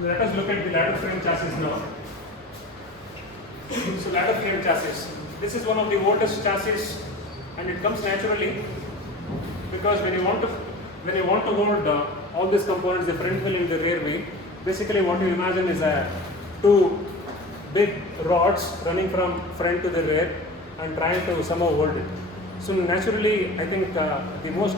Let us look at the ladder frame chassis now. So ladder frame chassis. This is one of the oldest chassis, and it comes naturally because when you want to hold all these components, the front wheel and the rear wheel, basically what you imagine is two big rods running from front to the rear and trying to somehow hold it. So naturally, I think the most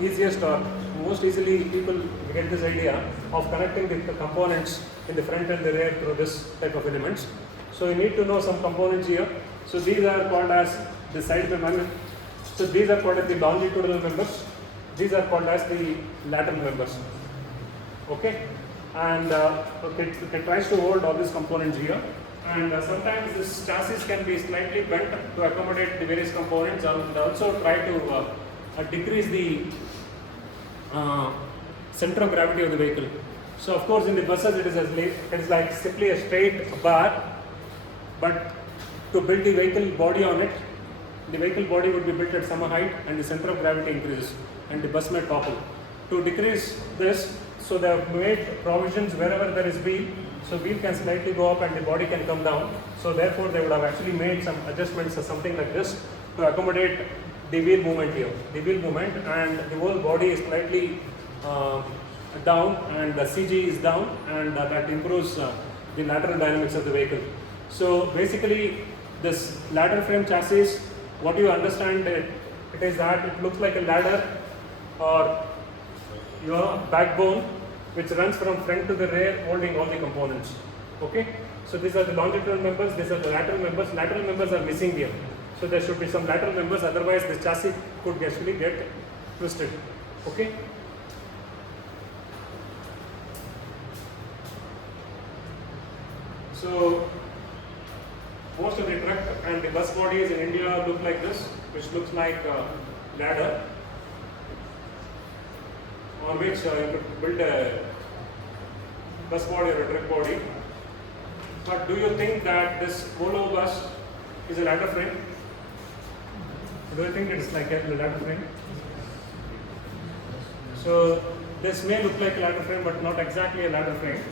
easiest or most easily people get this idea of connecting the components in the front and the rear through this type of elements. So you need to know some components here. So these are called as the side members. So these are called as the longitudinal members. These are called as the lateral members. Okay, and it tries to hold all these components here. And sometimes this chassis can be slightly bent to accommodate the various components, and also try to decrease the center of gravity of the vehicle. So of course in the buses it is like simply a straight bar, but to build the vehicle body on it, the vehicle body would be built at some height and the center of gravity increases and the bus may topple. To decrease this, so they have made provisions wherever there is wheel, so wheel can slightly go up and the body can come down. So therefore they would have actually made some adjustments or something like this to accommodate the wheel movement here. The wheel movement and the whole body is slightly down, and the CG is down, and that improves the lateral dynamics of the vehicle. So basically this ladder frame chassis, what you understand it is that it looks like a ladder or your backbone which runs from front to the rear holding all the components. Okay, so these are the longitudinal members, these are the lateral members. Lateral members are missing here, so there should be some lateral members, otherwise the chassis could actually get twisted. Okay, so most of the truck and the bus bodies in India look like this, which looks like a ladder on which you could build a bus body or a truck body. But do you think that this Volvo bus is a ladder frame? Do you think it is like a ladder frame? So this may look like a ladder frame, but not exactly a ladder frame.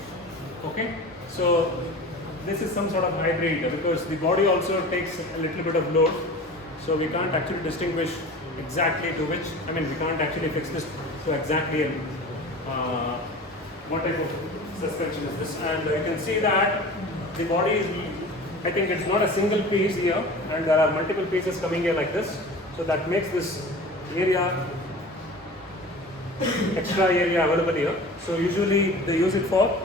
Okay, so this is some sort of hybrid because the body also takes a little bit of load, so we can't actually distinguish exactly to which, we can't actually fix this to exactly what type of suspension is this. And you can see that the body is, I think it's not a single piece here, and there are multiple pieces coming here like this, so that makes this area, extra area available here. So usually they use it for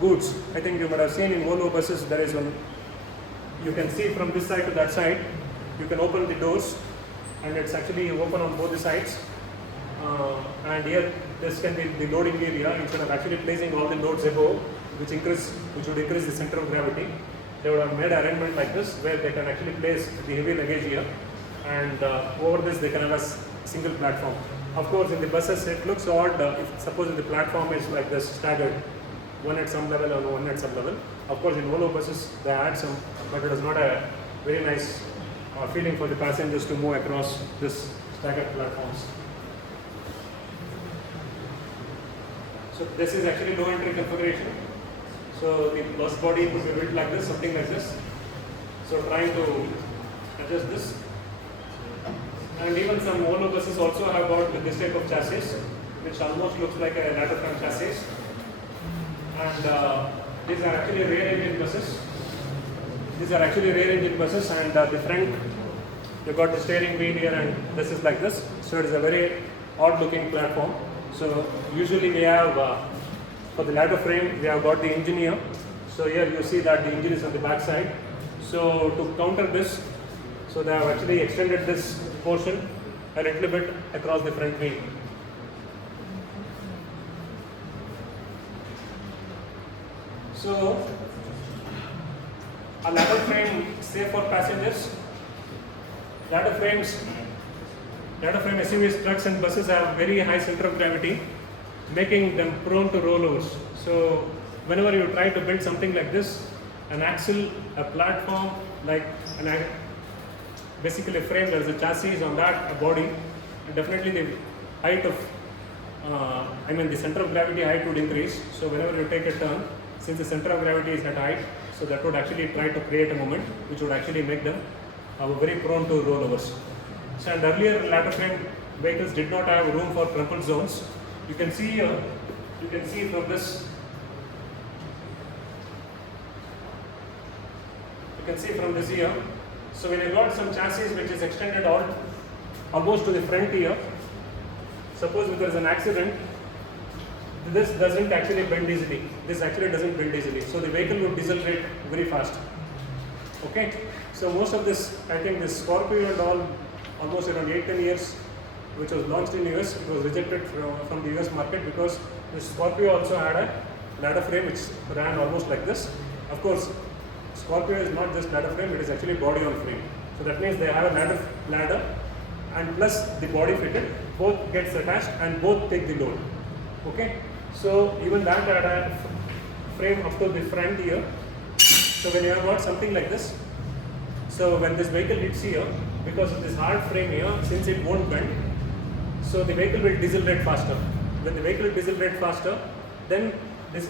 goods. I think you might have seen in Volvo buses there is one, you can see from this side to that side, you can open the doors and it's actually open on both the sides, and here this can be the loading area. Instead of actually placing all the loads above, which would increase the center of gravity, they would have made an arrangement like this where they can actually place the heavy luggage here, and over this they can have a single platform. Of course in the buses it looks odd if suppose the platform is like this staggered, one at some level and one at some level. Of course in Volvo buses they add some, but it is not a very nice feeling for the passengers to move across this staggered platforms. So this is actually low entry configuration. So the bus body could be built like this, something like this. So trying to adjust this. And even some Volvo buses also have got this type of chassis, which almost looks like a ladder frame chassis. And these are actually rear engine buses. These are actually rear engine buses, and the front, you've got the steering wheel here, and this is like this. So it is a very odd looking platform. So usually we have, for the ladder frame, we have got the engine here. So here you see that the engine is on the back side. So to counter this, so they have actually extended this portion a little bit across the front wheel. So a ladder frame safe for passengers. Ladder frame SUVs, trucks and buses have very high center of gravity, making them prone to rollovers. So whenever you try to build something like this, an axle, a platform, like basically a frame, there is a chassis on that, a body, and definitely the height of I mean the center of gravity height would increase. So whenever you take a turn, since the center of gravity is at height, so that would actually try to create a moment which would actually make them very prone to rollovers. So and earlier ladder frame vehicles did not have room for crumple zones. You can see from this. You can see from this here. So when you got some chassis which is extended almost to the front here, suppose if there is an accident, this doesn't actually bend easily. This actually doesn't bend easily. So the vehicle would decelerate very fast. Okay. So most of this, I think this Scorpio and all, almost around 8-10 years, which was launched in US, it was rejected from the US market because the Scorpio also had a ladder frame which ran almost like this. Of course, Scorpio is not just ladder frame, it is actually body on frame. So that means they have a ladder and plus the body fitted, both gets attached and both take the load. Okay. So even that had a frame up to the front here. So when you have got something like this, so when this vehicle hits here, because of this hard frame here, since it won't bend, so the vehicle will decelerate faster. When the vehicle decelerates faster, then